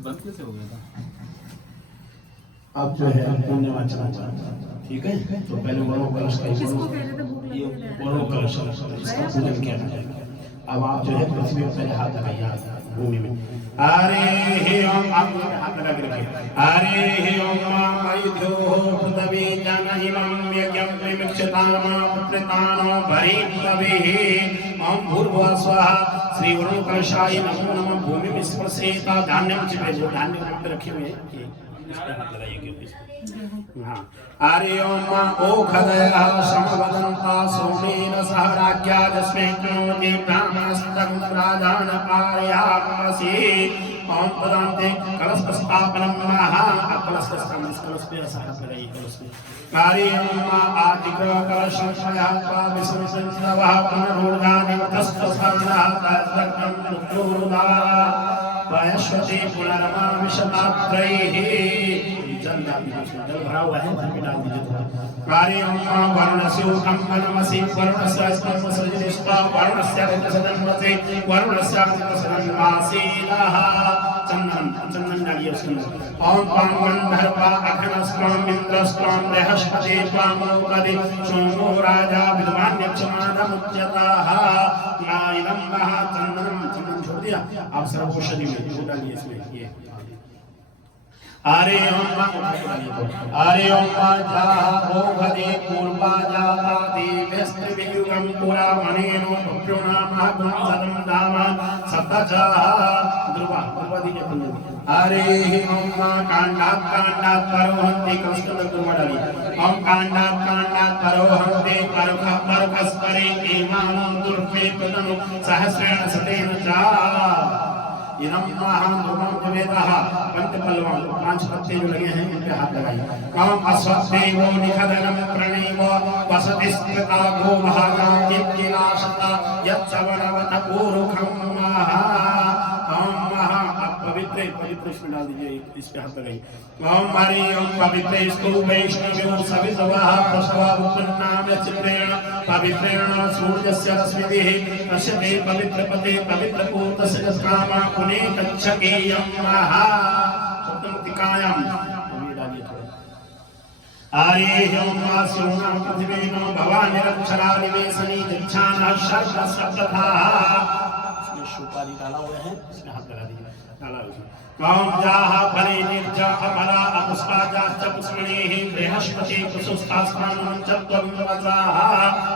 बंद कैसे हो गया था? अब जो है पुण्य वाचना ठीक है। तो पहले वरो कलश का वरो कलश इसका पूजन किया जाएगा। अब आप जो है पृथ्वी पर पहले हाथ लगाइए भूमि में। हरे हे ओम, आप हाथ लगा के रखिए। हरे हे ओम आयुध्यो पृथ्वी जनहिमं यज्ञं विमिक्षताम पुत्रतानो भरितवे ओम भूर्भुवः स्वाहा। श्री वरुण कलशाय नमो नमः। भूमि में स्पर्शेता धान्यं चिपे, जो धान्य रखे हुए हैं इस पर हाथ लगाइए। हाँ। हरि ओम ओखदयः समवदन्ता सोमेन सह राज्ञा तस्मै कृणोति ब्राह्मणस्तं प्रादानपारयामसि। ओम पदान्ते कलश स्थापनं महा। कलश स्थापन इस कलश पे ऐसा हाथ लगाइए कलश में। हरि ओम आदिग्रह कलशं स्वयात्वा विसंसंचितवः पुनरोर्धानिवतस्तस्वर्णः तद्दग्धं पुत्रोरुदा वयश्वते पुनरमा विषमात्रैः। जल भरा हुआ है, जल में डाल दीजिए थोड़ा। हरि ओम वरुणस्य कंपनमसि वरुणस्य स्पर्शसृजनिष्ठा वरुणस्य रजसदन्वसे वरुणस्य रजसदन्वासीलः। चंदन चंदन डालिए उसके अंदर। ओम पांगंधर्वा अखनस्त्रम इंद्रस्त्रम बृहस्पति त्वामोपदि सोमो राजा विद्वान यक्षमानमुच्यतः। नाइदं महा चंदनम, चंदन छोड़ दिया। आप सर्वौषधि में डालिए इसमें ये। हरे ओम हरे ओम जाहा ओघदे पूर्वा जाता देवस्त्रिवियुगं पुरा मनेनो पुत्रोनामागं सदं दामा सप्तचाः ध्रुवा ध्रुवदी के बंधु। हरे ओम कांडात् परोहन्ति कौस्तुभ ध्रुवा डाली। ओम कांडात् परोहन्ति परखस्परे एवानो दुर्वे तदनु सहस्रेण सतेन चा। इदं महानुभावं जवेदः। पंचपल्लवां 5 पत्ते जो लगे हैं इन पे हाथ लगाइए। ओम अस्वत्थेवो निखदनं प्रणेव वसति स्मृता गो महागामित्यनाशता यत्सवनवत पूरुखं महा। ओम महा पवित्र पवित्र इसमें डाल दीजिए, इस पे हाथ लगाइए। ओम हरि ओम पवित्रेस्तु वैष्णव्यो सवितवः प्रसवा उत्पन्नाम चित्रेण पवित्रेण सूर्यस्य रश्मिभिः तस्य पवित्रपते पवित्रपूतस्य कामा पुने तच्छकेयं महा। सप्तमतिकायां ये डालिए थोड़ा। हरे ओम सोना पृथ्वीनो भवानिरक्षरा निवेशनी दक्षानः सर्वसप्तथाः। इसमें सुपारी डाला हुआ है, इसमें हाथ लगा दीजिए। डाला उसमें। ओम जाह फले निर्जा अपरा अपुष्पाजाश्च पुष्मणेः बृहस्पति कुसुस्तास्मानं च त्वमवसाः।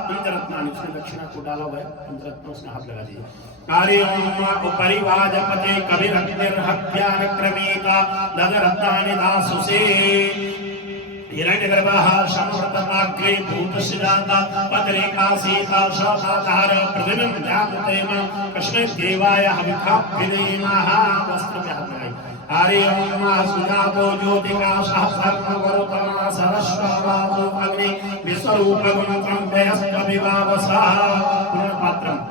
पंचरत्नानि, उसमें दक्षिणा को डाला हुआ है, पंचरत्न उसमें हाथ लगा दीजिए। हरि ओम उपरि वाजपते कविरग्निर्हत्यानक्रमीता ददरत्नानि दासुषे। हिरण्यगर्भः समवर्तताग्रे भूतश्रीजाता पदरेखा सीता शताधार पृथिवीं व्यापतेम कस्मै देवाय हविखाभ्युदीमः। वस्त्र पे हाथ लगाइए। हरि ओम सुजातो ज्योतिका सहस्रवर्तमा सरस्ववासो अग्नि विश्वरूपगुणकं व्यस्तविवावसः। पूर्णपात्रम्।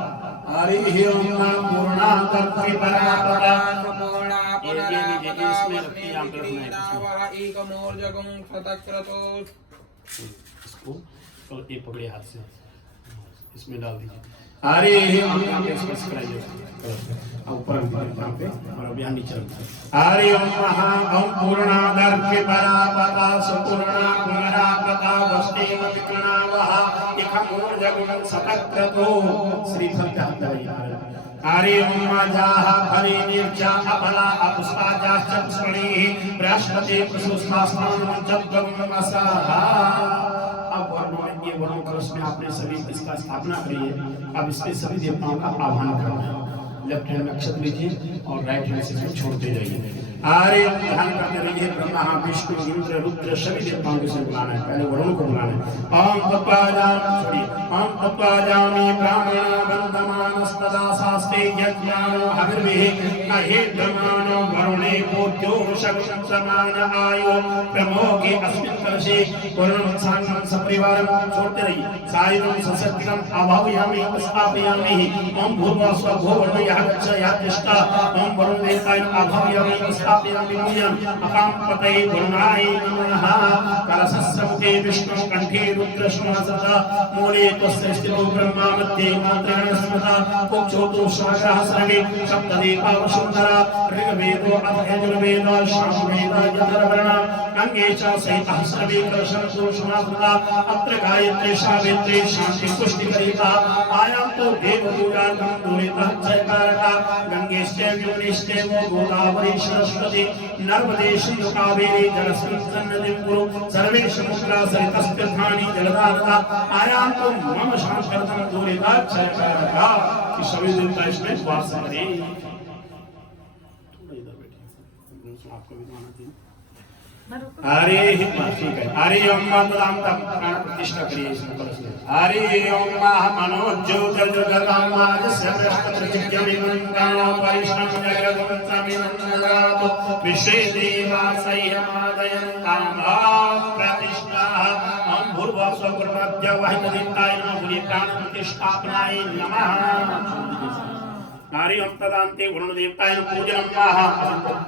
हरि ओम पूर्णातर्पिपरापरा इसको तो एक पकड़े हाथ से इसमें डाल दीजिए। हरे स्पर्श कराइए ऊपर पे और अभियान नीचे। हरि ओम महा ओम पूर्णादर्पिपरापता सुपूर्णा पुनरापता वस्तेव विकृणावः इखमूर्जगुणं सतक्रतो। श्रीफल का हाथ लगाइए। हरि ओम जाह फले निर्जा अपला अपुष्पाजाश्च पुष्मणेः बृहस्पति कुसुस्तास्मानं च त्वमवसाः। अब ये वरुण कलश में आपने सभी इसका स्थापना करी है। अब इसमें सभी देवताओं का आह्वान करना है। लेफ्ट हैंड में अक्षत लीजिए और राइट हैंड से इसमें छोड़ते जाइए। हरे ध्यान करते रहिए। ब्रह्मा विष्णु इंद्र रुद्र सभी देवताओं को बुलाना है। पहले वरुण को बुलाना है। ओम तत्वाजामि ब्राह्मण वन्दमानस्तदा शास्त्रे यज्ञानो हविर्भिः अहेद्यमानो वरुणे पूज्यो शक्तं समान आयो प्रमोगे अस्मिन् कलशे वरुणं साङ्गं सपरिवारं। छोड़ते रहिए। सायुधं सशक्तिकं आभावयामि स्थापयामि। ओम भूर्भुवः स्वः भुवः गच्छ यातिष्ठ ओम वरुण देवताय अभव्यमे स्थापयामि पूजन अकाम पतये वरुणाय नमः कलशस्य मुखे विष्णु कंठे रुद्र सदा मूले तस्य स्थितो ब्रह्मा मध्ये मात्रेण स्मृता कुक्षोतो शाखः सर्वे सप्तदीपा वसुंधरा ऋग्वेदो अथ यजुर्वेदो सामवेदो यथर्वर्ण अंगे च सहितः सर्वे कलशंतो समासृता अत्र गायत्री सावित्री शांति पुष्टिकरिता आयां तो देवपूजार्थं दूरितः जयकारका गंगेश्च यमुनेश्च गोदावरी सरस्वती नर्मदे सिंधु कावेरी जलसंसन्नतिं कुरु सर्वे समुद्रा सरितस्तीर्थानि जलधारता आयां तो मम शांत्यर्थं दूरितः जयकारका कि सभी देवता इसमें वास करें। आपको भी माना चाहिए। हरे ठीक है हरि ओम तदाम तब प्राण प्रतिष्ठा करिए इसमें कलश में हरि ओम मनोज्योतिर्जगदामाजस्य बृहस्पतिर्जिज्ञमिमन्तानो परिश्रम जगदंसमिनन्दनातो विश्वे देवासह्यमादयन्तां प्रतिष्ठा ओम भूर्भुवस्सुः गुरुर्भ्यो वह्निर्दित्ताय नमः भूरि प्राण प्रतिष्ठापनाय नमः हरि ओम तदान्ते वरुण देवताय पूजनं वाह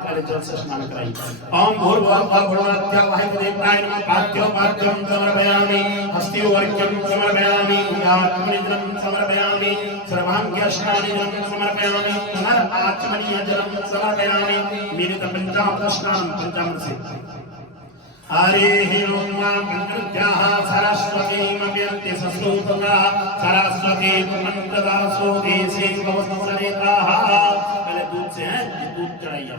पहले जल से स्नान कराइए ओम भूर्भुवः वरुणाद्य वाहिनी देवताय नमः पाद्योपाद्यं समर्पयामि हस्तिवर्घ्यं समर्पयामि उदात्मनिजलं समर्पयामि सर्वाङ्ग्यस्नानिजलं समर्पयामि पुनराचमनीयजलं समर्पयामि मिलित पंचामृतस्नानं पंचामृत से हरिः ओम पंचद्याः सरस्वतीमव्यन्ति सस्रोतः सरस्वती मंत्रदासो देशे भवत्सरेताः पहले दूध से है ये दूध चढ़ाइए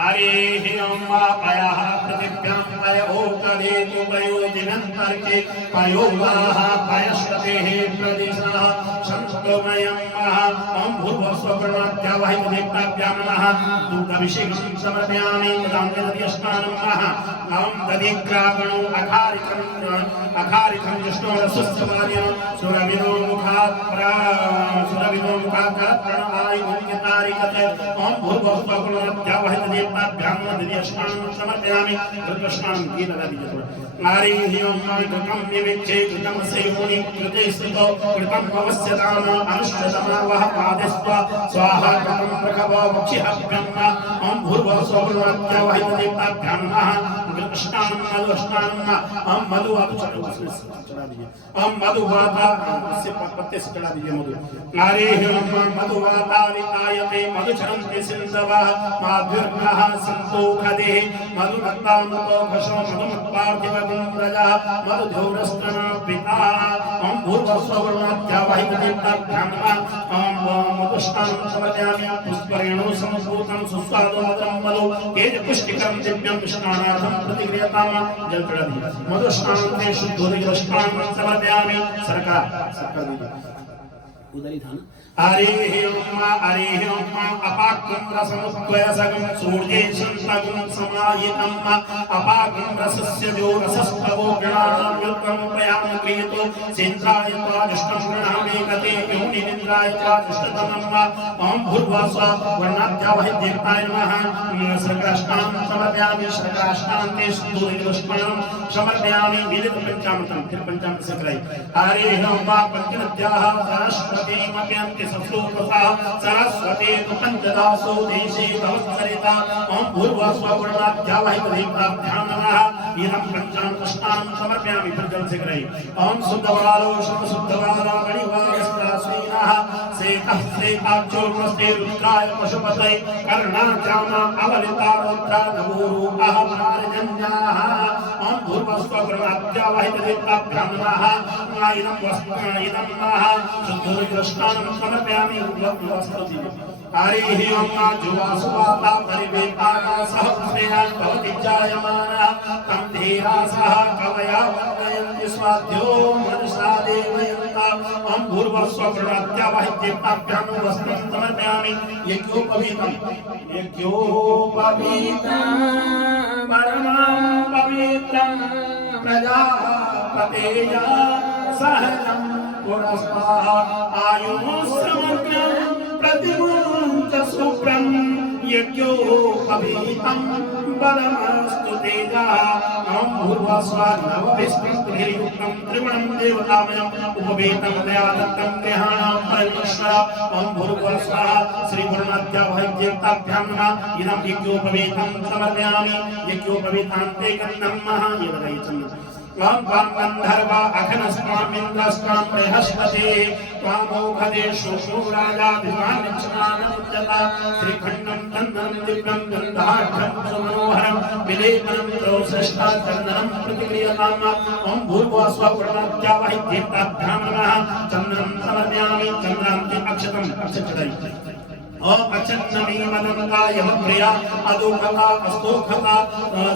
हरिः ओम पयः पृथिव्यां पयोकदेतु पयोजिनन्तर्के पयोगाः पयश्वतेः प्रदिशः शंतमयं ओम भूर्भुवस्सुः गुरुर्भ्यो वह्निर्दित्ताभ्यां नमः दूधाभिषेकं समर्पयामि तदान्यस्नानं ओम दधिग्रावणो अखारिकं विष्णोरसुस्वार्यं सुरविदो मुखात् प्रणवाय मुख्यतारिकते ओम भूर्भुवस्सुः गुरुर्भ्यो वह्निर्दित्ताभ्यां दधिस्नानं समर्पयामि रुद्रस्नानं की लगा दीजिए थोड़ा हरिः ओम कृतं निमिच्छे कृतं सेवोनि कृते स्तुतो कृतं भवस्यताम अनुष्ठतमावः पादस्त्वा स्वाहा कृतं प्रभवो वक्षिहभ्यं ओम भूर्भुवस्सुः गुरुर्भ्यो वह्निर्दित्ताभ्यां नमः कृष्णानं मधुस्नानं हम मधु आप चढ़ा दीजिए हम मधुवाता इससे पत्ते से चढ़ा दीजिए मधु हरिः ओम मधुवातारितायते मधुचरन्ति सिन्धवः माधुर्यः सन्तोषधे मधुमत्तामतो घशो मधुमत्पार्थिवगुं व्रजः मधुधौरस्तनः पिता ओम भूर्भुवस्सुः गुरुर्भ्यो वह्निर्दित्ताभ्यां नमः ओम मधुस्नानं समर्पयामि पुष्परेणु समभूतं सुस्वादु मधुरं मधु तेजपुष्टिकं दिव्यं स्नानार्थं प्रतिक्रियताम जल चढ़ा दीजिए मधुस्नानं में शुद्धोदकस्नानं समर्पयामि सरकार दीजिए उधर ही था ना हरिः ओम अपाकं रसमुद्वयसगं सूर्ये संतगं समाहितं अपाकं रसस्य जो रसस्तवो गणानां युक्तं प्रयाम क्रियतो सेन्द्राय त्वाजुष्टं गृणामि गते योनिनिन्द्राय त्वाजुष्टतमं ओम भूर्भुवस्सुः वर्णाद्या वह्निर्देवताय नमः सर्वस्नानं समर्पयामि सर्वस्नान्ते शुद्धोदकस्नानं समर्पयामि मिलित पंचामृतं फिर पंचामृत से कराइए हरिः ओम पंचनद्याः सरस्वतीमप्यन्ति सस्रोतः सरस्वती तु पंचदासो देशे भवत्सरिता ओम भूर्भुवस्सुः गुरुर्भ्यो वह्निर्दित्ताभ्यां नमः इदं पंचामृतस्नानं समर्पयामि फिर जल से कराइए ओम शुद्धवालो शुद्धवाला मणिवारस्तास्वीनः सेतः सेताक्षोर्मस्ते रुद्राय पशुपतये कर्णाचामा अवलिता रुद्रा नवोरूपः मार्जन्याः ओम भूर्भुवस्सुः गुरुर्भ्यो वह्निर्दित्ताभ्यां नमः इदं शुद्धोदकस्नानं समर्पयामि वस्त्रति हरिः ओम जुवासुवाता परिवेपाना सह स्नेहा भवति जायमाना तं धीरा सह कवया वदयन्ति स्वाध्यो मनसा देवयन्ता ओम भूर्भुवस्सुः गुरुर्भ्यो वह्निर्दित्ताभ्यां वस्त्रं समर्पयामि यज्ञोपवीतं परमं पवित्रं प्रजापतेय सहजं पुरस्ताः आयुः समग्रं प्रतिमुञ्च सुप्रं यज्ञोपवीतं बलमस्तु तेजः ॐ भूर्भुवस्सुवः नवभिस्पृष्टभिर्युक्तं त्रिगुणं देवतामयम् उपवीतं मया दत्तं देहानां परमेश्वर ॐ भूर्भुवस्सुवः श्रीगुरुनाथ्याभ्यां नमः इदं यज्ञोपवीतं समर्पयामि यज्ञोपवीतान्ते गन्धं महायवदयितं त्वां गन्धर्व अघनस्त्वामिन्द्रस्त्वां बृहस्पते त्वामोघदेषु शूराजाभिमानक्षमानमुद्यता श्रीखण्डं चन्दनं दिव्यं गन्धाढ्यं सुमनोहरं विलेपनं प्रोसृष्टा चन्दनं प्रतिक्रियताम् ॐ भूर्भुवस्सुवः गुरुनाथ्यावहितीर्थाभ्यां नमः चन्दनं समर्पयामि चन्द्रान्ते अक्षतम् ओम अचन्नमी मदंताय प्रिया अदोखता अस्तोखता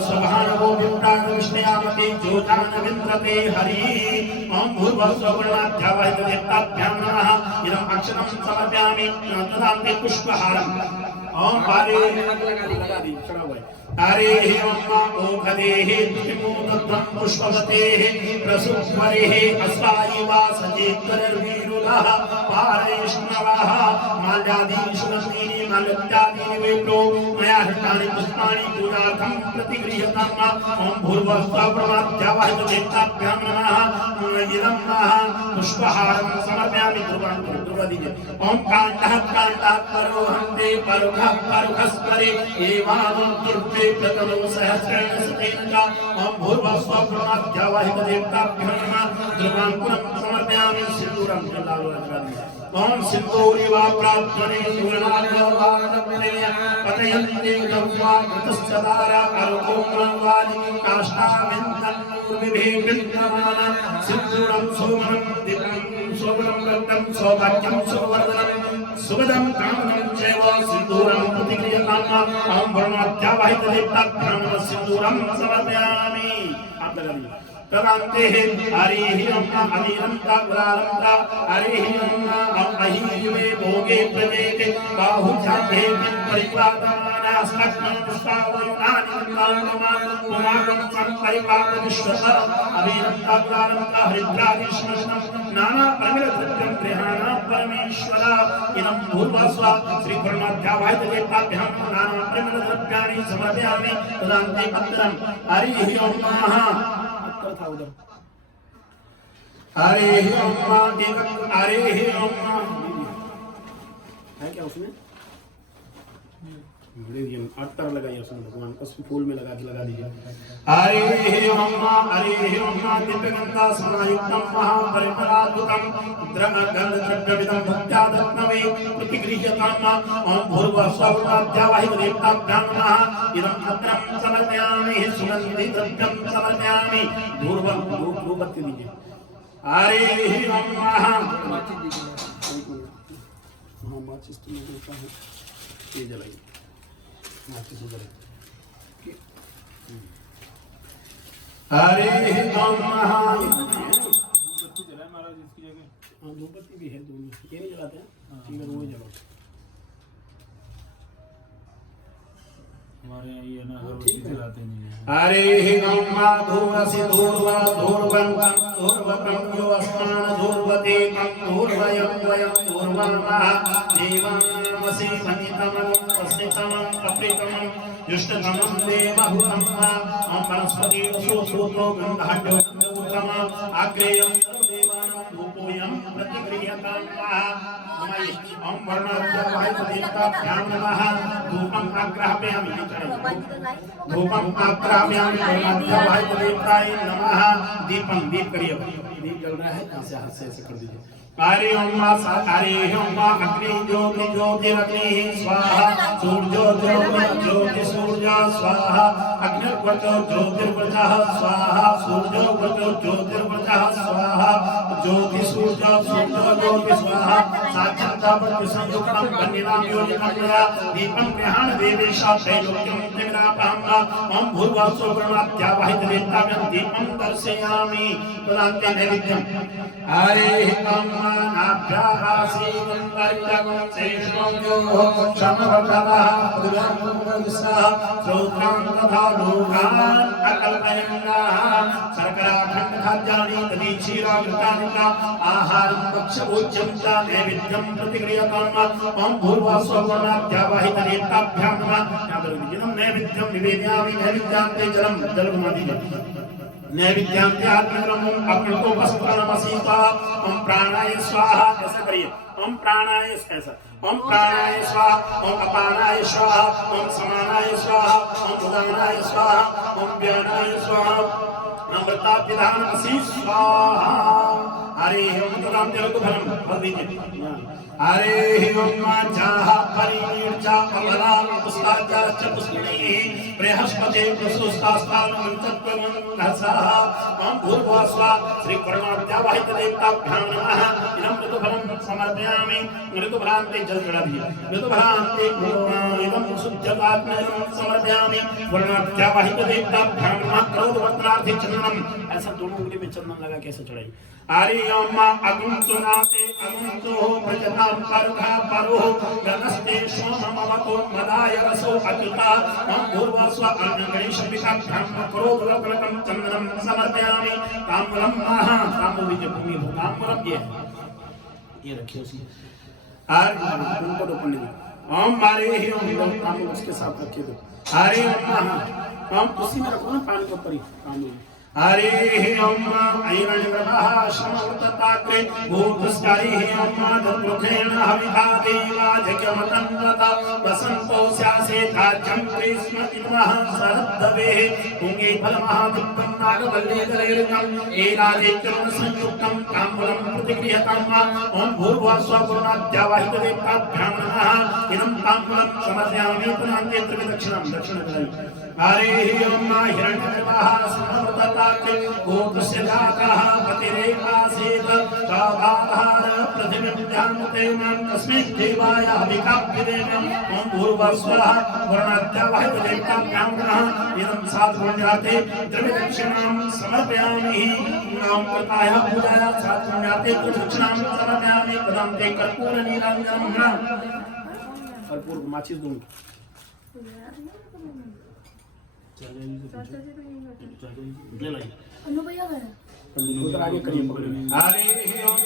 स्वभावो विप्राण विष्णयामते जोजानविन्द्रते हरि ओम भूर्भुवस्सुवर्णाध्यावहित देवताभ्यां नमः इदम् अक्षरं समर्पयामि तदान्ते पुष्पहारम् ओम पारे लगा दी चढ़ा हुआ है हरे अम्मा ओघदेः प्रतिमोदध्वं पुष्पवतेः प्रसुप्वरेः अस्वायिवासजेकरवीरुलः पारैष्णवः माल्यादीषु नन्दीनि माल्यत्यादीनि विप्रो मया हृतानि पुष्पाणि पूजार्थं प्रतिगृह्यताम् ॐ भूर्भुवस्सुवः ब्रह्माद्यावहित देवताभ्यां नमः इदं पुष्पहारं समर्पयामि ध्रुवदीजे ॐ काण्डः काण्डात् परोहन्ते परुखः परुखस्परे एवानुं कीर्ते प्रतमो सहस्रेण सतेन च ॐ भूर्भुवस्सुवः ब्रह्माद्यावहित देवताभ्यां नमः ध्रुवाङ्कुरं समर्पयामि सिन्दूरं ॐ सिन्दूरिवा प्राप्तने सुवर्णाद्यवादपने पतयन्ते गव्वा कृतश्चदारा अरुकोमलवादि काष्ठाविन्दन्नूर्विभेविन्द्रमान सिन्दूरं सोमनं दिव्यं सोमनं रक्तं सौभाग्यं सुवर्धनं सुगदं कामनं चैव सिन्दूरं प्रतिक्रियताम् ॐ ब्रह्माद्यावहित देवताभ्यां नमः सिन्दूरं समर्पयामि आप लगा दीजिए तदान्ते हरिः अम्मा अनिरन्ता गुरारन्ता हरिः अम्मा अहियुवे भोगे प्रजेते बाहुध्यान्ते परिपातमानास्तक्मं पुष्पावयुनानि उमाकं संपरिपातविश्वतः अभिरन्ता गुरारन्ता हरिद्रादिश्मश्नं नाना प्रमिलद्रव्यं गृहाणा परमेश्वर इदं भूर्भुवस्सुवः श्रीगुरुनाथ्यावहित देवताभ्यां नाना प्रमिलद्रव्याणि समर्पयामि तदान्ते पत्रं हरिः अम्मा था उधर हरे अम्मा हरे अम्मा है क्या उसमें अत्तर लगाइए उसमें भगवान का फूल में लगा दीजिए हरे अम्मा दिव्यगंधा समायुक्तं महापरिमलाद्भुतं गन्धद्रव्यविदं भक्त्या दत्तमे प्रतिगृह्यताम् ॐ भूर्भुवस्सुवः ब्रह्माद्यावहित देवताभ्यां नमः इदं भद्रं समर्पयामि सुगन्धिद्रव्यं समर्पयामि धूपबत्ती दीजिए हरे अम्मा माचिस तो मैं देता हूँ ये जलाइए माचिस उधर हरे अम्मा धूपबत्ती जलाए महाराज इसकी जगह हाँ धूपबत्ती भी है दोनों ये नहीं जलाते हैं ठीक है वो ही जलाओ हमारे यहाँ ये ना अगरबत्ती जलाते नहीं है हरे अम्मा धूरसि धूर्वा धूर्वन्तं धूर्वतं यो अस्मान् धूर्वते तं धूर्वयं वयं धूर्वामः देवानामसि मनितमं तस्मितमं कपितमं जुष्टतमं देवहुतं वा ॐ वनस्पति सुसूतो गन्धाढ्यो उत्तमः आग्रेयं सर्वदेवानां धूपोऽयं प्रतिगृह्यताम् ॐ वर्णाद्यावहित देवताभ्यां नमः धूपम् आग्रापयामि धूपम् आग्रापयामि वर्णाद्यावहित देवताय नमः दीपं दीप करिए दीप जल रहा है ऐसे हाथ से ऐसे कर दीजिए हरे अम्मा अग्नि ज्योति ज्योतिरग्नि स्वाहा सूर्यो ज्योति सूर्य स्वाहा अग्निर्वचो ज्योतिर्वचः स्वाहा सूर्यो वचो ज्योतिर्वचः स्वाहा ज्योति सूर्य ज्योति स्वाहा साक्षात्पत्ति संयुक्तं कन्यां योजितं मया दीपं गृहाण देवेशा त्रैलोक्यं त्रिविरापहं ॐ भूर्भुवस्सुवः ब्रह्माद्यावहित देवताभ्यां दीपं दर्शयामि तदान्ते नैवेद्यं हरे अम्मा नाभ्याः सीतं कर्तव्यं शेषं यो क्षमवतः विश्वा श्रोत्रान् तथा लोकान् अकल्पयन्नाः शर्कराखण्ड खाद्यानि तदीक्षीराघृतानि च आहारं भक्ष्यभोज्यं च नैवेद्यं प्रतिक्रियताम् ॐ भूर्भुवः स्ववर्णाभ्यावाहितनेत्राभ्यां नमः नैवेद्यं निवेदयामि नैवेद्यान्ते जलं नैवेद्यान्ते आत्मनमो अग्नितोपस्त्रनमसीता ओम प्राणाय स्वाहा ऐसा करिए ओम प्राणाय ऐसा ओम प्राणाय स्वाहा ओम अपानाय स्वाहा ओम समानाय स्वाहा ओम उदानाय स्वाहा ओम व्यानाय स्वाहा अमृताभ्यधानमसि स्वाहा हरे ओम तदाम जलतु फलम फल दीजिए हरे ओम जाह परिनीर्जा अमला पुष्पाजा च पुष्पिणी बृहस्पते पुष्पस्तास्तानं तत्त्वमन्नसः ओम भूर्भुवः स्वः श्री कर्णाद्यावाहित देवताभ्यां नमः इदं ऋतुफलं समर्पयामि ऋतुफलान्ते जल चढ़ाइए ऋतुफलान्ते इदं शुद्धतात्मजं समर्पयामि कर्णाद्यावाहित देवताभ्यां नमः क्रोधवर्तनार्थे चंदनम ऐसा दोनों उंगली में चंदन लगा कैसे चढ़ाइए हरि ओम अगुंतुनाते अगुंतो प्रजतां परघा परो गणस्ते सोममवतो मदाय रसो अच्युता ओम भूर्भुवः स्वः गणेश पिताभ्यां क्रोधवर्तनकं चंदनं समर्पयामि ताम्बूलम महा ताम्बूल की भूमि ताम्बूलम ये रखिए उसी और उनको तो पंडित ओम मारे ही ओम ताम्बूल उसके साथ रखिए दो हरि ओम महा ओम उसी में रखो ना पानी के ऊपर ही ताम्बूल हरे ओम ऐरणग्रहः समवर्तताग्रे भूतस्कारि ओम दुर्मुखेन हविता देवाजगमतन्वता वसन्तो स्यासे राज्यं ग्रीष्म इमः शरद्धवे पुंगे फलमहादिक्तं नागवल्लीकरैर्गं एराजेत्यं संयुक्तं ताम्बूलं प्रतिगृह्यताम् ओम भूर्भुवः स्वः पूर्णाद्यावाहितदेवताभ्यां नमः इदं ताम्बूलं समर्पयामि पुनान्ते त्रिदक्षिणं दक्षिणकरामि हरे ओम हिरण्यगर्भः समवर्तताग्रे भूतस्य जातः पतिरेकासीत् साधाधार पृथिवीं ध्यानते मां तस्मै देवाय हविकाभ्यदेवम् ओम भूर्भुवः स्वः वर्णाद्यावाहितदेवताभ्यां नमः इदं साधुपुण्यार्थे त्रिदक्षिणां समर्पयामि ओम कृताय पूजाय साधुपुण्यार्थे त्रिदक्षिणां समर्पयामि प्रदान्ते कर्पूरनीराञ्जनं कर्पूर माचिस दूं ले लाई अनु भैया गए उधर आगे करिए पकड़िए हरे ओम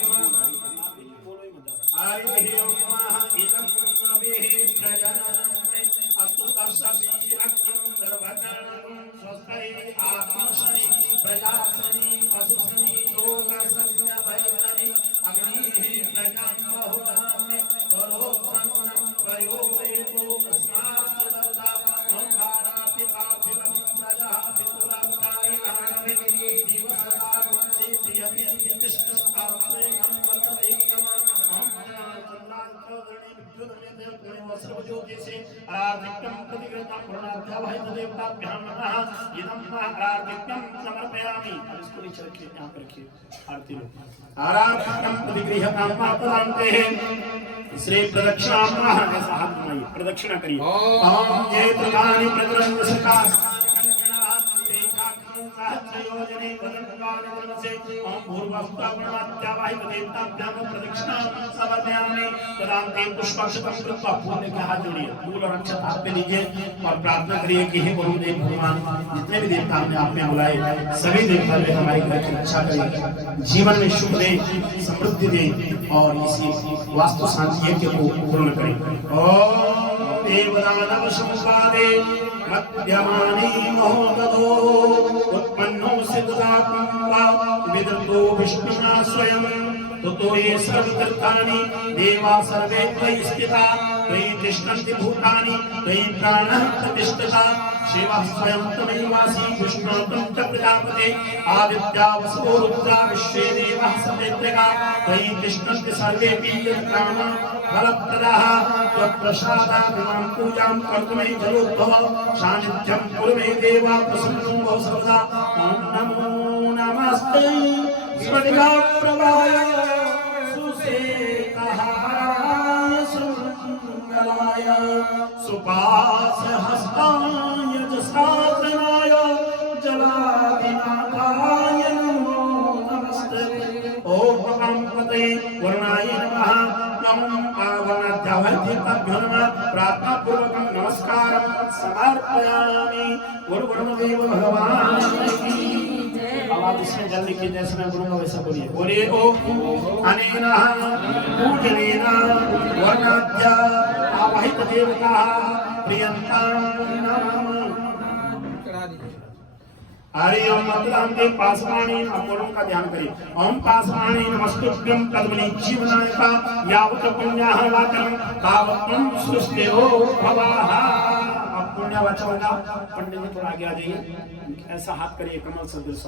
हरे ओम इदं कुन्नवेः प्रजननम् अस्तु तस्वीरक्तं सर्वकरणं स्वस्ति आत्मशनि प्रजासनि पशुसनि लोकसस्य भयसनि अग्निः प्रजां बहुधाम्य करोत्पन्नं प्रयोरेतो तस्मात् दत्ता ओंकाराति पार्थिवं प्रजा पितुराङ्गाय नानविधि जीवसदारुं सेव्यति तिष्ठस्तात्मेकं वर्तते नमः सर्वज्योतिषे आर्धिक्यं प्रतिगृह्यतां पूर्णाद्यावाहितदेवताभ्यां नमः इदं आर्धिक्यं समर्पयामि इसको नीचे रखिए यहाँ पर रखिए आरती लो आर्धिक्यं प्रतिगृह्यतां मातरान्ते श्री प्रदक्षिणां नमः ऐसा हाथ घुमाइए प्रदक्षिणा करिए ओम जय प्रकानि प्रद्रंग सका सहस्रयोजने वदन्वानि वदनसे ओम भूर्भुवः स्वः पूर्णाद्यावाहितदेवताभ्यां प्रदक्षिणां समर्पयामि तदान्ते पुष्पाक्षतं कृत्वा फूल के हाथ जोड़िए फूल और अक्षत हाथ पे लीजिए और प्रार्थना करिए कि हे गुरुदेव भगवान जितने भी देवता हमने आपने बुलाए सभी देवता ने हमारे घर की रक्षा करें जीवन में सुख दे समृद्धि दे और इसी वास्तु शांति यज्ञ को पूर्ण करें ओम देवदानव संवादे मध्यमानी महोदधो उत्पन्नो सिद्धात्मा विदतो विष्णुना स्वयं ततो ये सर्वकर्तानि देवा सर्वे त्वयि स्थिता त्वयि तिष्ठन्ति भूतानि त्वयि प्राणः प्रतिष्ठिता शिवः स्वयं त्वमेवासि विष्णुत्वं च प्रजापते आदित्या वसवो रुद्रा विश्वे देवाः समेत्रिका त्वयि तिष्ठन्ति सर्वेऽपि यत्कामाः फलप्रदाः त्वत्प्रसादाभिमां पूजां कर्तुमयि जलोद्भव सान्निध्यं कुरु मे देव प्रसन्नो भव सर्वदा ॐ नमो नमस्ते स्फटिकाप्रभाय सुशेखहाराय सुमङ्गलाय सुपाशहस्ताय जसातनाय जलाभिनाथाय नमो नमस्ते ॐ पते वर्णाय नमः नमो आवनाद्या आवाहित देवताभ्यो नमः प्रार्थना पूर्वकं नमस्कारं समर्पयामि। गुरु गुरुदेव भगवान की जय। अब आप इसमें जल्दी कीजिए, जैसे मैं बोलूंगा वैसा बोलिए। बोलिए ओम अनेन पूजनेन वर्णाद्य आवाहित देवता प्रियंतां नमः। हरि ओम मतलाम के पासवाणी अपोलों का ध्यान करिए। ओम पासवाणी नमस्तुभ्यं पद्मनि जीवनायका यावत पुण्याः वाचनं तावत्तं सृष्टिरो भवाः। अब पुण्य वाचन होगा। पंडित जी थोड़ा आगे आ जाइए, ऐसा हाथ करिए कमल सदृश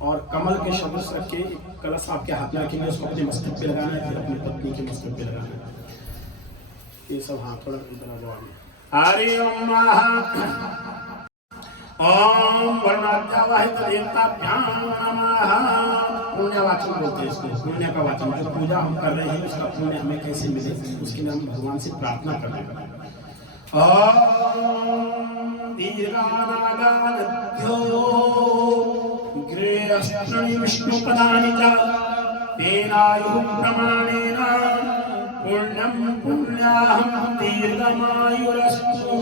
और कमल के शब्द रख के कलश आपके हाथ में रखेंगे, उसको अपने मस्तक पे लगाना है, फिर अपनी पत्नी के मस्तक पे लगाना है। ये सब हाथ थोड़ा इधर आ जाओ। हरि ओम ओम वर्णाध्यावाहित देवताभ्यां नमः। पुण्यवाचन बोलते हैं इसको, पुण्य का वाचन। जो पूजा हम कर रहे हैं उसका पुण्य हमें कैसे मिले, उसके लिए हम भगवान से प्रार्थना कर रहे हैं। ओम दीर्घानागानद्यो गृहस्थनि विष्णुपदानि च तेनायुः प्रमाणेन पुण्यं पुण्याहं दीर्घमायुरस्तु।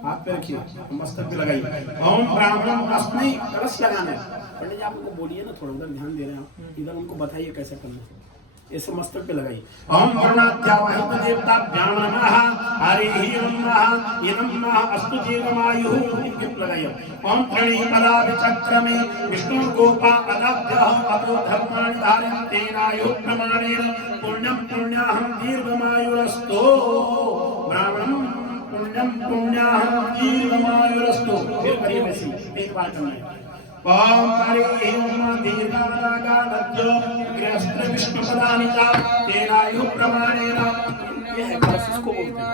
हाथ पे रखिए, मस्तक पे लगाइए। ओम ब्राह्मण अस्मै कलश लगाना है। पंडित जी आप उनको बोलिए ना, थोड़ा उधर ध्यान दे रहे हैं, इधर उनको बताइए कैसे करना है। ऐसे मस्तक पे लगाइए। ओम वर्णाध्यावाहित देवताभ्यां नमः हरि ओम नमः इदं नमः अस्तु दीर्घमायुः। गिफ्ट लगाइए। ओम प्रणीपदाभि चक्रमे विष्णु गोपा अदाभ्यः अतो धर्माणि धारयन्ते तेनायुः प्रमाणेन पुण्यं पुण्याहं दीर्घमायुरस्तु। ब्राह्मणं पुण्यं पुण्याहं दीर्घमायुरस्तु। फिर करिए वैसे एक बार करना है। ओम हरि ओम दीर्घानागानद्यो गृहस्थ विष्णुपदानि च तेनायुः प्रमाणेन। ये है कलश, इसको बोलते हैं।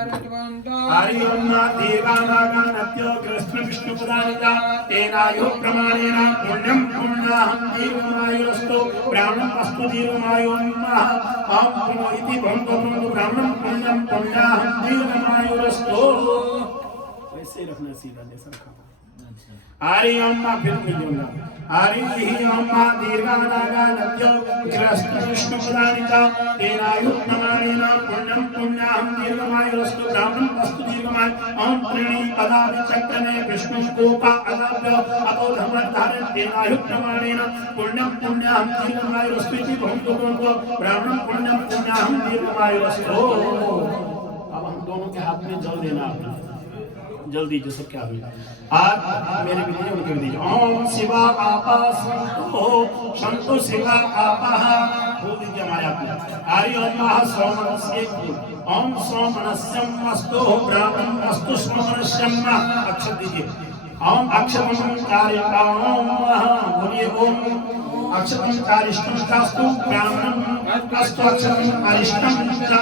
हरि ओम दीर्घानागानद्यो गृहस्थ विष्णुपदानि च तेनायुः प्रमाणेन पुण्यं पुण्याहं दीर्घमायुरस्तु। ब्राह्मणं अस्तु दीर्घमायुः। ओम पुनो इति भवन्तु ब्राह्मणं पुण्यं पुण्याहं दीर्घमायुरस्तु। वैसे रखना सीधा जैसा रखा। हरि ओम फिर मिलूंगा। हरि ओम दीर्घानागानद्यो गृहस्थ विष्णुपदानि च तेनायुः प्रमाणेन पुण्यं पुण्याहं दीर्घमायुरस्तु। ब्राह्मणं अस्तु दीर्घमायुः। ओम प्रणीपदाभि चक्रमे विष्णु गोपा अदाभ्यो अतो धर्माणि धारयन्ते तेनायुः प्रमाणेन पुण्यं पुण्याहं दीर्घमायुरस्तु इति भवन्तु ब्राह्मणं पुण्यं पुण्याहं दीर्घमायुरस्तु। अब हम दोनों के हाथ में जल देना आपने, जल्दी जो सब क्या हुई आज मेरे भी दीजिए, उनके भी दीजिए। ओम शिवा आपा संतो शिवा आपा बोल दीजिए हमारे आप में। हरि ओम महा सोमनस्य ओम सोमनस्यम अस्तु ब्राह्मणं अस्तु सोमनस्यम। अक्षर दीजिए। ओम अक्षरं कारिकां बोलिए। ओम अक्षरं कारिष्टं चास्तु ब्राह्मणं अस्तु अक्षरं अरिष्टं च।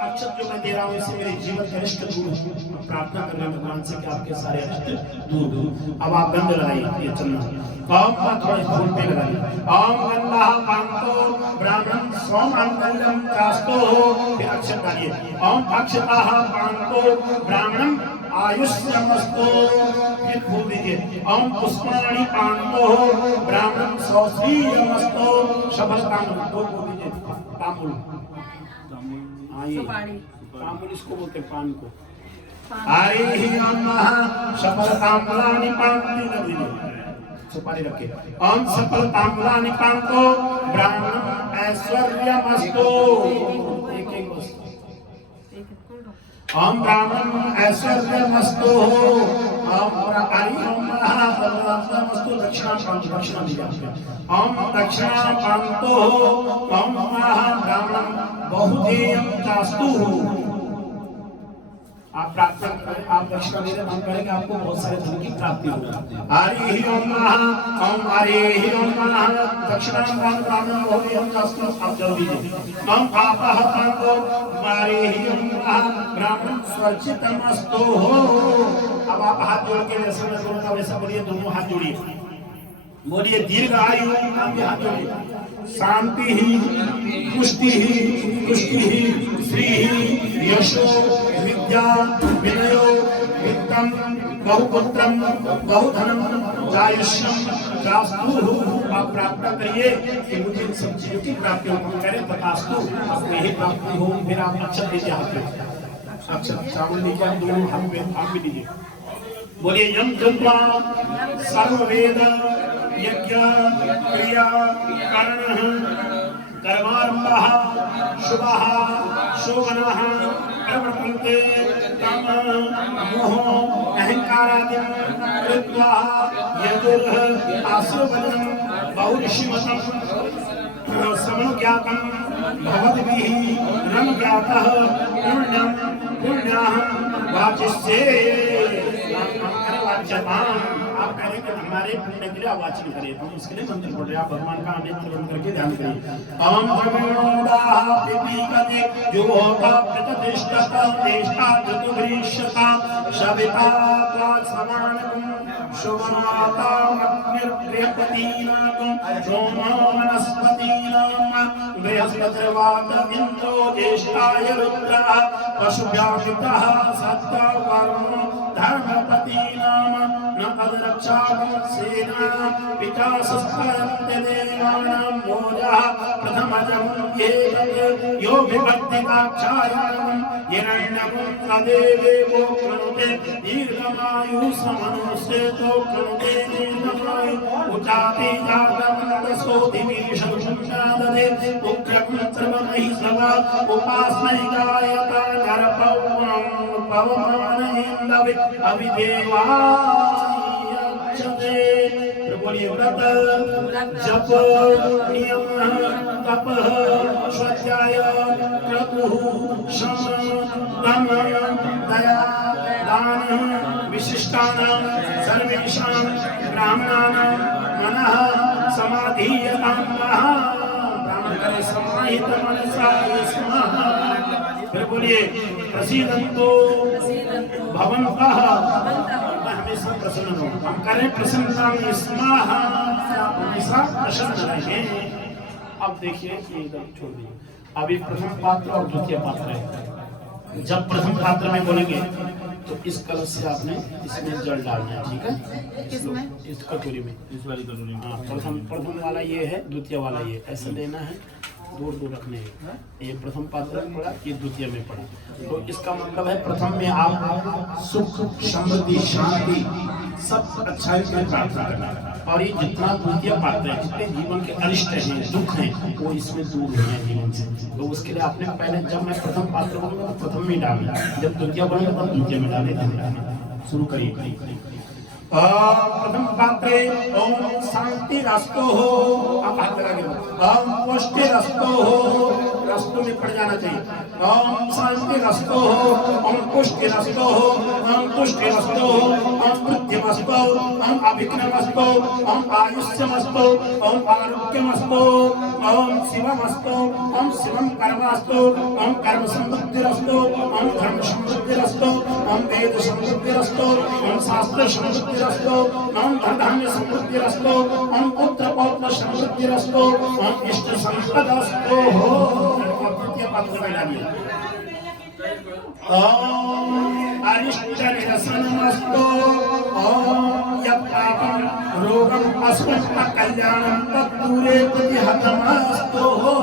अक्षर जो मैं दे रहा हूँ इससे मेरे जीवन के अरिष्ट दूर। प्रार्थना कर रहे हैं भगवान से कि आपके सारे अरिष्ट दूर दूर। अब आप गंध लगाइए, ये चलना। ओम का थोड़ा फूल पे लगाइए। ओम गंधः पांतो ब्राह्मणं सोमंगलम चास्तो। फिर अक्षर डालिए। ओम अक्षतः पांतो ब्राह्मणं आयुष्यमस्तु। फिर फूल दीजिए। ओम पुष्पाणि पांतो ब्राह्मणं सौश्रियमस्तु। सफल तांबूल दो फूल दीजिए। तांबूल तांबूल इसको बोलते पान को। हरि ओम सफल तांबूलानि पांति। सुपारी रखे। ओम सफल तांबूलानि पांतो ब्राह्मणं ऐश्वर्यमस्तु। एक एक ओम ब्राह्मणं ऐश्वर्यमस्तु। ओम हरि ओम मस्तु दक्षिणा पांतो। दक्षिणा दीजिए। ओम दक्षिणा पांतो ओम ब्राह्मणं बहुधेयं चास्तु। आप प्रार्थना करें, आप दक्षिणा दे रहे हम करेंगे आपको बहुत सारे धन की प्राप्ति होगी। हरि ओम हरि ओम दक्षिणा ब्राह्मणं बहुधेयं चास्तु। आप जल्दी दीजिए। ओम आपः पांतो हरि ओम ब्राह्मणं स्वर्चितमस्तु। अब आप हाथ जोड़ के जैसे मैं बोलूंगा वैसा बोलिए, दोनों हाथ जोड़िए। बोलिए दीर्घ आयु आप हाथ जोड़िए। शांति ही पुष्टि ही तुष्टि ही श्री ही यशो विद्या विनयो वित्तम बहुपुत्रम बहुधनम जायुष्यम जास्तु। आप प्रार्थना करिए कि मुझे इन सब चीजों की प्राप्ति हो, हम करें तथास्तु, आपको यही प्राप्ति हो। फिर आप अक्षर दीजिए हाथ में, अक्षर चावल लीजिए, आप दोनों हाथ में आप भी दीजिए। बोलिए यम जन्मा सर्ववेद यज्ञ क्रिया करण कर्मारंभः शुभः शोभनः प्रवर्तन्ते काम मोह अहंकारादिं कृत्वा यदुर्ह आश्रवणं बहुऋषिमतं समनुज्ञातं भवद्भिः रमज्ञातः पुण्यं पुण्याहं वाचिष्ये। आप करें कि हमारे पुण्य के लिए आवाचन करें, हम उसके लिए मंत्र पढ़ रहे हैं। आप भगवान का नेत्र बंद करके ध्यान करिए। ओम ब्रह्मोदाः पिपीकते जो होता प्रतिष्ठता देशता ऋतुभृष्यता सविता त्वात् समानकं शुभमाता अग्निर्बृहस्पतीनां सोमो वनस्पतीनां बृहस्पतिर्वात इन्द्रो ज्येष्ठाय रुद्रः पशुभ्यामितः सत्त्ववर्णो धर्मपतीनां न पदरक्षाकं सेना विकासस्तरन्ते देवानां भोजः प्रथमजम् एतत् यो विभक्तिकाक्षायां हिरण्यं तदेवेवो कृणुते दीर्घमायुः कृणुते दीर्घमायु उचाति जातमन्दसो दिवीषुषुण्डाददे उग्रकुत्रमहि सवा उपास्मै गायता नरपौवं पवमानहिन्दवि अविदेवायच्छते। बोलिए व्रत जप नियम तपः स्वाध्याय क्रतुः शम दम दया दान विशिष्टानां सर्वेषां ब्राह्मणानां मनः समाधीयतां ब्राह्मण समाहित मनसा स्मः। फिर बोलिए प्रसीदन्तु भवन्तः, हमेशा प्रसन्न हो, हम करें प्रसन्नता में स्मः, हमेशा प्रसन्न रहें। अब देखिए ये इधर छोड़ दिए। अभी प्रथम पात्र और द्वितीय पात्र है। जब प्रथम पात्र में बोलेंगे तो इस कलश से आपने इसमें जल डालना है, ठीक है, इस कटोरी में, इस वाली कटोरी में। हाँ, प्रथम वाला ये है, द्वितीय वाला ये, ऐसा लेना है, दूर दूर रखने हैं। ये प्रथम पात्र में पड़ा, ये द्वितीय में पड़ा। तो इसका मतलब है प्रथम में आप सुख समृद्धि शांति सब अच्छाई की प्रार्थना करना, और ये जितना द्वितीय पात्र है, जितने जीवन के अनिष्ट हैं, दुख हैं, वो इसमें दूर हो जाए जीवन से। तो उसके लिए आपने पहले, जब मैं प्रथम पात्र बनूंगा तो प्रथम में डालना, जब द्वितीय बनेगा तब द्वितीय में डालना। शुरू करिए। प्रथम पात्रे ओम शांति रस्तो हो, आप हाथ लगा के ओम पुष्टि रस्तो हो, रस्तों में पड़ जाना चाहिए। ओम शांति रस्तो हो, ओम पुष्टि रस्तो हो, ओम पुष्टि रस्तो हो, ओम बुद्धिमस्तो, ओम अभिज्ञानमस्तो, ओम आयुष्यमस्तो, ओम आरोग्यमस्तो, ओम शिवमस्तो, ओम शिवम कर्मस्तो, ओम कर्म समृद्धिरस्तो, ओम धर्म समृद्धिरस्तो, ओम वेद समृद्धिरस्तो, ओम शास्त्र समृद्धि रस्तो, ओम धर्म समृद्धिरस्तो, ओम पुत्र पौत्र समृद्धिरस्तो, ओम इष्ट संपदस्तो हो। द्वितीय पात्र में डालिए। ओम अरिष्ट निरसनमस्तो, ओम यत्पापं रोगं अस्मत् कल्याणं तत्पूरे प्रतिहतमस्तो हो।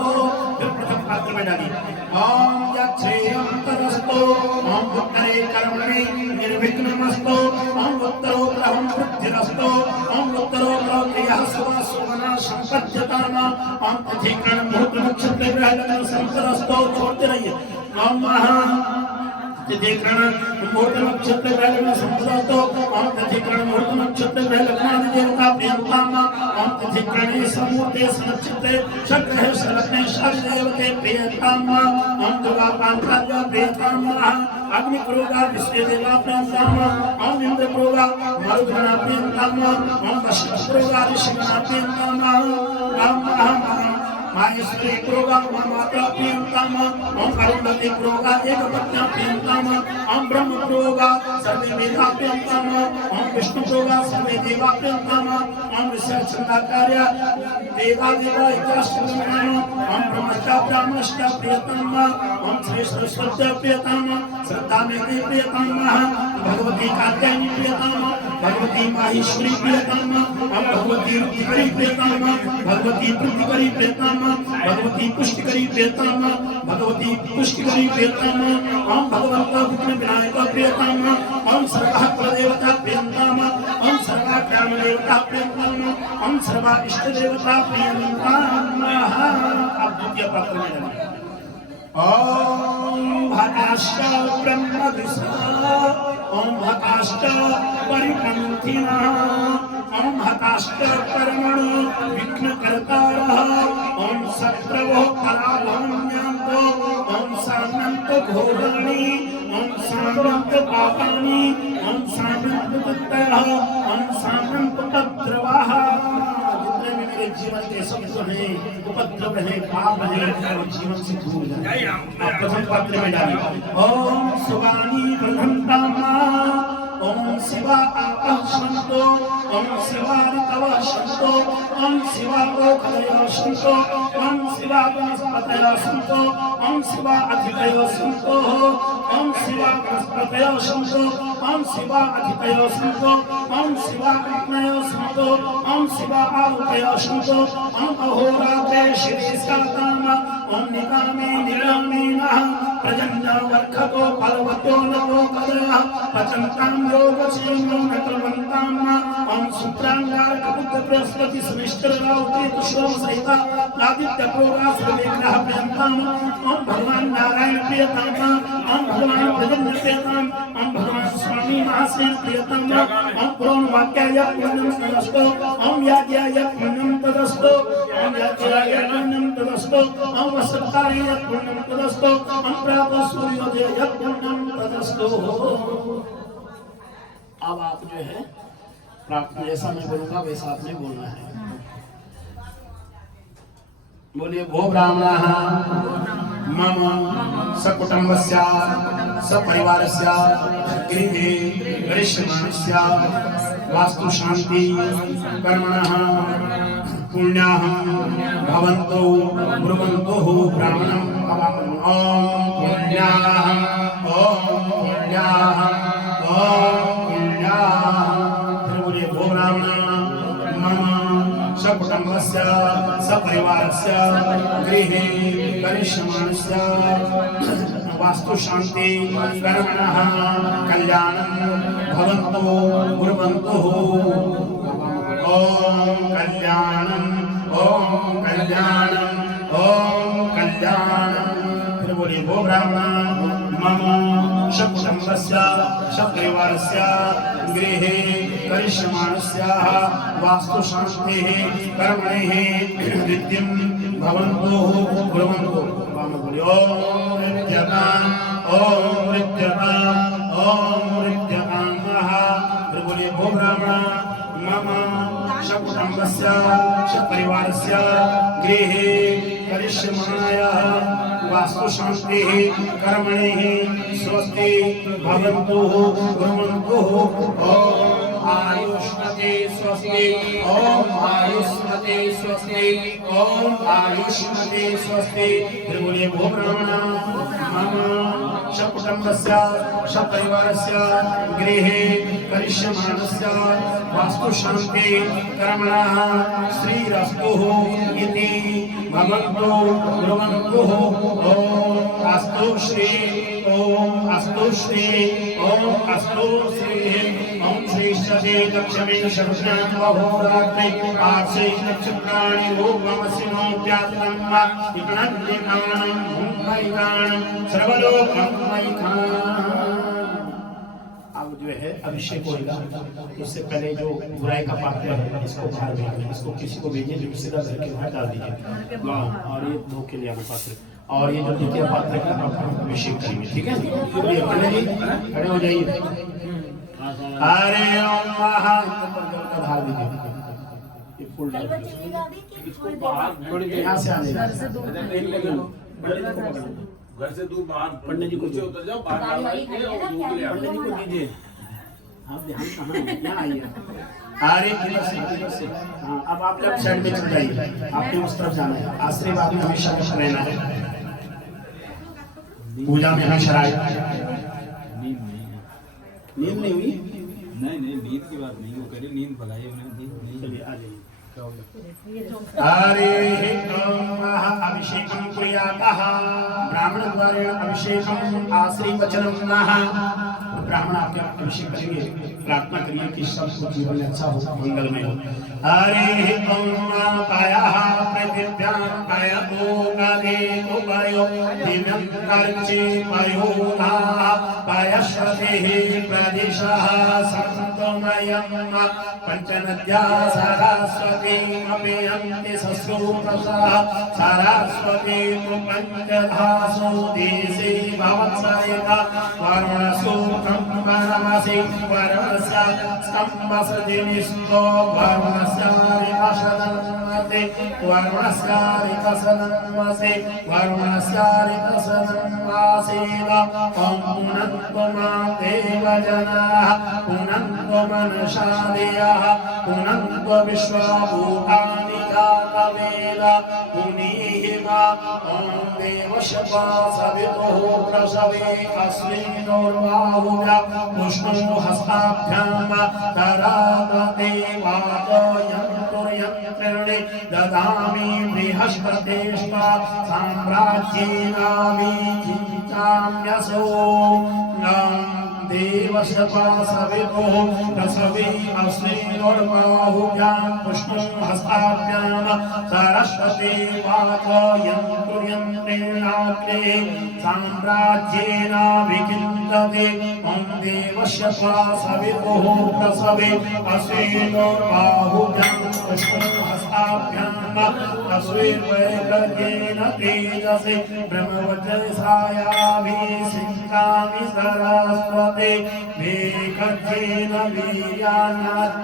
प्रथम पात्र में डालिए। ओम यच्छ्रेयंतरस्तो, ओम उत्तरे कर्मणि निर्विघ्नमस्तो, ओम उत्तरो ब्रह्म वृद्धिरस्तो, ओम उत्तरो क्रियः सुवा सुमना संपद्यताम, ओम अधिकरण मुहूर्त नक्षत्र ग्रह लग्न संतरस्तो। छोड़ते रहिए। ओम तिथिकरण मुहूर्त नक्षत्र ग्रह लग्न संतरस्तो, ओम तिथिकरण मुहूर्त नक्षत्र ग्रह लग्नादि देवता प्रियंताम, ओम तिथिकरणे समूर्ते सनक्षत्रे षड्ग्रह सलग्ने षड्देवते प्रियंताम, ओम दुर्गा कांतार्य प्रियंताम, अग्नि प्रोगा विश्वदेवा प्रियंताम, ओम इंद्र प्रोगा मरुद्गण प्रियंताम, ओम वशिष्ठ प्रोगा ऋषिगण प्रियंताम, ओम माहेश्वरी प्रोगा माता प्रियंताम, ओम अरुंधति प्रोगा एकपत्न्या प्रियंताम, ओम ब्रह्म ब्रह्मप्रोगा सर्वे वेदाप्यन्तम ओम विष्णुप्रोगा सर्वे देवाप्यन्तम ओम ऋषिछन्दाचार्य देवादेवा इत्याष्टमनाम ओम ब्रह्मश्च ब्राह्मश्च प्रियतम ओम श्री सरस्वती प्रियतम श्रद्धा में प्रियतम भगवती कात्यायनी प्रियतम भगवती माहेश्वरी प्रियतम ओम भगवती रुद्रकरी प्रियतम भगवती तृप्तिकरी प्रियतम भगवती पुष्टिकरी प्रियतम भगवती पुष्टिकरी प्रियतम ओम भगवंत विघ्न विनायक प्रियतम ओम सर्वः कुलदेवता प्रियतम ओम सर्वा ग्राम देवता प्रियतम ओम सर्वा इष्ट देवता प्रियतम। अब द्वितीय पात्र में जाना ओम भकाष्ट ब्रह्म विष्णु ओम भकाष्ट परिपंथिना ओम हताष्ट कर्मणो विघ्न कर्तारः ओम शत्रवो पराभवन्यांतो ओम सामंत घोराणि ओम सामंत पापानि ओम सामंत दुत्तयः ओम सामंत उपद्रवाः। जितने भी मेरे जीवन के शब्द हैं उपद्रव हैं पाप हैं वो जीवन से दूर जाए। आप प्रथम पत्र में डालिए ओम सुवानी प्रधंतामा ओम शिवा आपः शांतो ओम शिवा ऋतवः शांतो ओम शिवा ओखदयः शांतो ओम शिवा वनस्पतयः शांतो ओम शिवा अधितयः शांतो ओम शिवा वनस्पतयः शांतो ओम शिवा अधितयः शांतो ओम शिवा अग्नयः शांतो ओम शिवा आहुतयः शांतो ओम अहोरात्रे शिवेशाताम ओम निकामे निरामेनः प्रजन्य वर्खको फलवतो नवो कदयः पचन्तां योगक्षेमो न कुर्वन्ताम् ओम शुक्रांगार कबुद्ध बृहस्पति शनिश्चर राहुकेतु तुष्यं सहिता आदित्य प्रोगा सर्वेग्रह प्रियंताम् ओम भगवान नारायण प्रियताम् ओम भगवान प्रजन्य प्रियताम् ओम भगवान स्वामी महासेन प्रियताम् ओम पुराण वाक्याय पुण्यं तदस्तु ओम याज्ञाय पुण्यं तदस्तु ओम याज्ञाय पुण्यं तदस्तु ओम वसत्कार्य पुण्यं तदस्तु ओम प्रातः सूर्योदय पुण्यं तदस्तु। अब आप जो है प्रार्थना जैसा मैं बोलूंगा वैसा आपने बोलना है। बोलिए भो ब्राह्मणः मम सकुटुम्बस्य सपरिवारस्य गृहे गरिष्यमाणस्य वास्तु शांति कर्मणः पुण्याः भवन्तु ब्रुवन्तु ब्राह्मणं ओम पुण्याः ओम पुण्याः ओम पुण्याः। फिर बोलिए भो ब्राह्मणः मम सकुटुम्बस्य सपरिवारस्य गृहे गरिष्यमाणस्य वास्तु शांति कर्मणः कल्याणं भवन्तु ब्रुवन्तु ओम कल्याणं ओम कल्याणं ओम कल्याणं। फिर बोलिए भो ब्राह्मणः मम सकुटुम्बस्य सपरिवारस्य गृहे गरिष्यमाणस्य वास्तु शांतिः कर्मणः रिद्धिं भवन्तु ब्रुवन्तु। ओम रिद्ध्यताम् ओम रिद्ध्यताम् ओम रिद्ध्यतामः। फिर बोलिए भो ब्राह्मणः मम सकुटुम्बस्य सपरिवारस्य गृहे गरिष्यमाणाय वास्तु शांतिः कर्मणः स्वस्ति भवन्तु ब्रुवन्तु। ओम आयुष्मते स्वस्ति ओम आयुष्मते स्वस्ति ओम आयुष्मते स्वस्ति। फिर बोलिए भो ब्राह्मणः मम सकुटुम्बस्य सपरिवारस्य गृहे गरिष्यमाणस्य वास्तु शांति कर्मणः श्रीरस्तु इति भवन्तु ब्रुवन्तु। ओम अस्तु श्री ओम अस्तु श्री ओम अस्तु श्री ओम श्री शते लक्ष्मी शब्दान्वहोरात्रि आर्षे नक्षत्राणि रूपमसिनो व्यात्तम् इकणन्यकाणं भूमैकाणं सर्वलोकं मैकाणम्। अब जो है अभिषेक होगा, उससे पहले जो बुराई का पात्र है इसको बाहर भेजिए, इसको किसी को भेजिए जो सीधा घर के बाहर डाल दीजिए। और ये दो के लिए पात्र और ये जो द्वितीय पात्र का आप अभिषेक करेंगे, ठीक है। खड़े हो जाइए। हरे ओम धार दीजिए, ये फूल डाल दीजिए, यहाँ से आ जाइए। घर से दूर बाहर पंडित जी को नीचे उतर जाओ बाहर दाढ़ी वाली आइए और खाइए ना, दूध ले क्या? आओ। पंडित जी को दीजिए। आप ध्यान कहाँ हैं? यहाँ आइए। अरे इधर से हाँ, अब आप लेफ्ट साइड में चल जाइए, आपको उस तरफ जाना है। आशीर्वाद में हमेशा खुश रहना है, पूजा में हमेशा नींद नींद नहीं हुई। नहीं नींद की बात नहीं, वो करी नींद भगाई उन्हें, नींद नहीं। चलिए आ जाइए। हरे अभिषेकं कुर्यातः ब्राह्मण द्वारा अभिषेकं आशीर्वचनं नः। ब्राह्मण आपके अभिषेक करेंगे, प्रार्थना करिए कि सब जीवन में अच्छा हो, मंगलमय हो। हरे पायः पृथिव्यां पायो काले उपायो दिव्यं कार्चे पायो नाः पायश्वतेः प्रदेशः संतमयं पंचनद्या सरस्वतीमपि सस्रोतसः सरस्वती पंचधासो देशे भवत्सरिता वरुणसूत्रं वरमसि वरुणस्य स्तम्भसदिनिस्तो वरुणस्य रिकसदन्वते वरुणस्य रिकसदन्वसे वरुणस्य रिकसदन्वासेन ॐ पुनन्त्वमा देवजनाः पुनन्त्व मनशादयः पुनन्त्व विश्वभूतानि जातवेद पुनीहिमा ॐ देवशपा सवितुः प्रसवे अस्मिन्नोर्बाहुभ्यां विष्णु हस्ताभ्यां करावते वातयन्तुर्यन्त्रिणे ददामि बृहस्पतेष्वा साम्राज्येनाभिजिञ्चाम्यसो देवशपा सवितुः प्रसवे अस्मिन्नोर्बाहुभ्यां विष्णु हस्ताभ्यां सरस्वती वातयन्तुर्यन्त्रिणाग्रे साम्राज्येनाभिजिञ्चते ॐ देवशपा सवितुः प्रसवे अस्मिन्नोर्बाहुभ्यां विष्णु हस्ताभ्यां तस्मिन्वैकल्येन तेजसे ब्रह्मवज्रसायाभिषिञ्चामि सरस्वते मेघज्येन वीर्यानाध्यायामि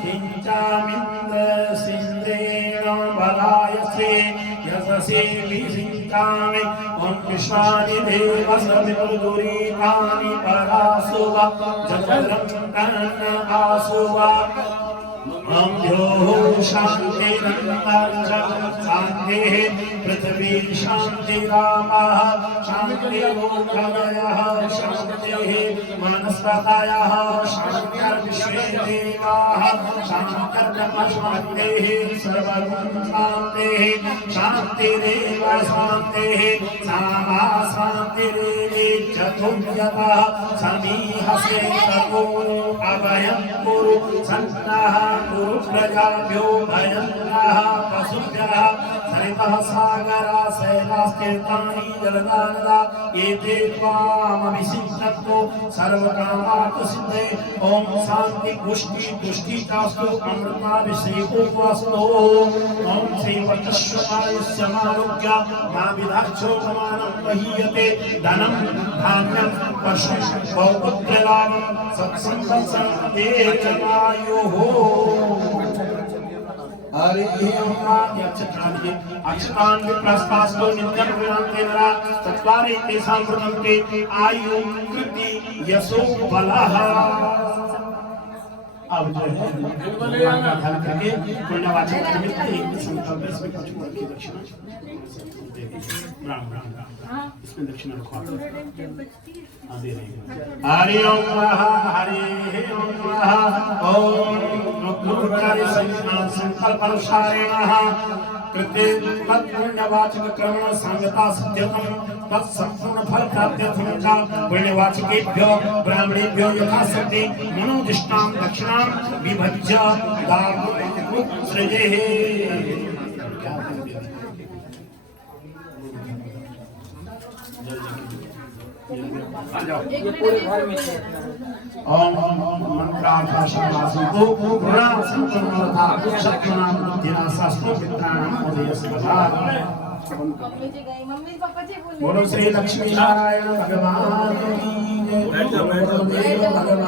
सिञ्चामीन्द्रसिन्धेन बलायसे यशसे विसिञ्चामि ॐ विश्वानि देव सवितुर्दुरितानि परासुव जठरं कन्न आसुव शान्तिः पृथ्वी शान्तिरापः शान्तिरोषधयः शान्तिः वनस्पतयः शान्तिर्विश्वे देवाः शान्तिर्ब्रह्मशान्तिः सर्वं शान्तिः शान्तिरेव शान्तिः सामा शान्तिरेव चतुर्यतः समीहसे तपोरो अभयं कुरु सन्नः कुरु प्रजाभ्यो भयं नः पशुभ्यः सरितः सागरा शैलास्तीर्थानि जलदानदा एते त्वामभिषिञ्चन्तु सर्वकामार्थसिद्धये ॐ शान्ति पुष्टि तुष्टि चास्तु अमृताभिषेको अस्तु ॐ श्रीवचस्वमायुष्यमारोग्य मा विधाक्षोपमानं महीयते धनं धान्यं पशुं बहुपुत्रलाभं सत्संगसं दीर्घमायुः। हरे अक्षतान् विप्रस्तास्तु नित्यं प्रणान्ते नरा चत्वारि तेषां वृद्धन्ते आयु कृति यशो बलः। अब जो है ध्यान करके पुण्यवाचक निमित्त एक संकल्प इसमें कुछ की दक्षिणा राम राम राम इसमें दक्षिणा रखो आप दे रहे हरि ओम हरि ओम ओम रुद्रारि संकल्प अनुसारेणः कृते तत्पुण्यवाचक कर्मण सांगता सिद्ध्यर्थं तत्संपूर्ण फल प्राप्त्यर्थं च पुण्यवाचकेभ्यो ब्राह्मणेभ्यो यथाशक्ति मनोदिष्टां दक्षिणां विभज्य दातुं सृजेः। ओम मंत्रार्थाशनासितो पुराण संपूर्णता शक्तिनाम बुद्धिनाशास्त्रो विद्राणाम उदयस्वधा। बोलो श्री लक्ष्मी नारायण भगवान की जय। बोलो देव भगवान।